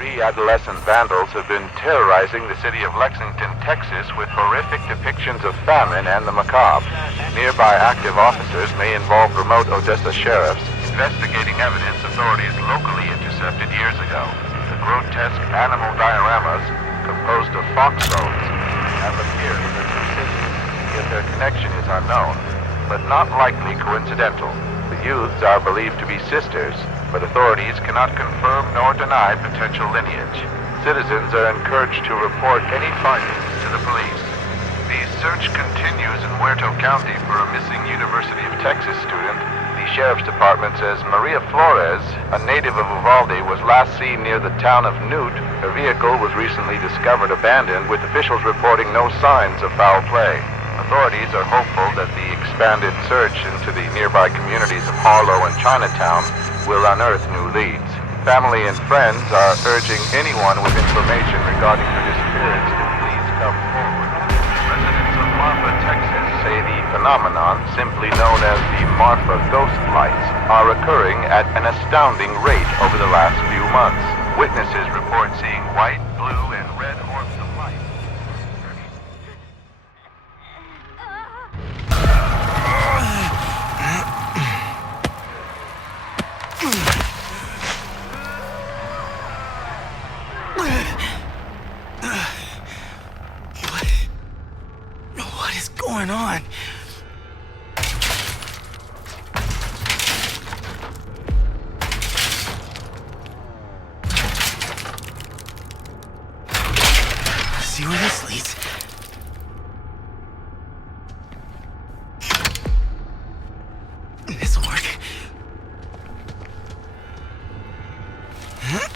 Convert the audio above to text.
3 adolescent vandals have been terrorizing the city of Lexington, Texas with horrific depictions of famine and the macabre. Nearby active officers may involve remote Odessa sheriffs investigating evidence authorities locally intercepted years ago. The grotesque animal dioramas, composed of fox bones, have appeared in the two cities, yet their connection is unknown, but not likely coincidental. The youths are believed to be sisters, but authorities cannot confirm nor deny potential lineage. Citizens are encouraged to report any findings to the police. The search continues in Huerto County for a missing University of Texas student. The Sheriff's Department says Maria Flores, a native of Uvalde, was last seen near the town of Nuit. Her vehicle was recently discovered abandoned, with officials reporting no signs of foul play. Authorities are hopeful that the expanded search into the nearby communities of Harlow and Chinatown will unearth new leads. Family and friends are urging anyone with information regarding her disappearance to please come forward. Residents of Marfa, Texas say the phenomenon, simply known as the Marfa ghost lights, are occurring at an astounding rate over the last few months. Witnesses report seeing white, blue, and red orbs of light. What is going on? Let's see where this leads. This'll work. Huh?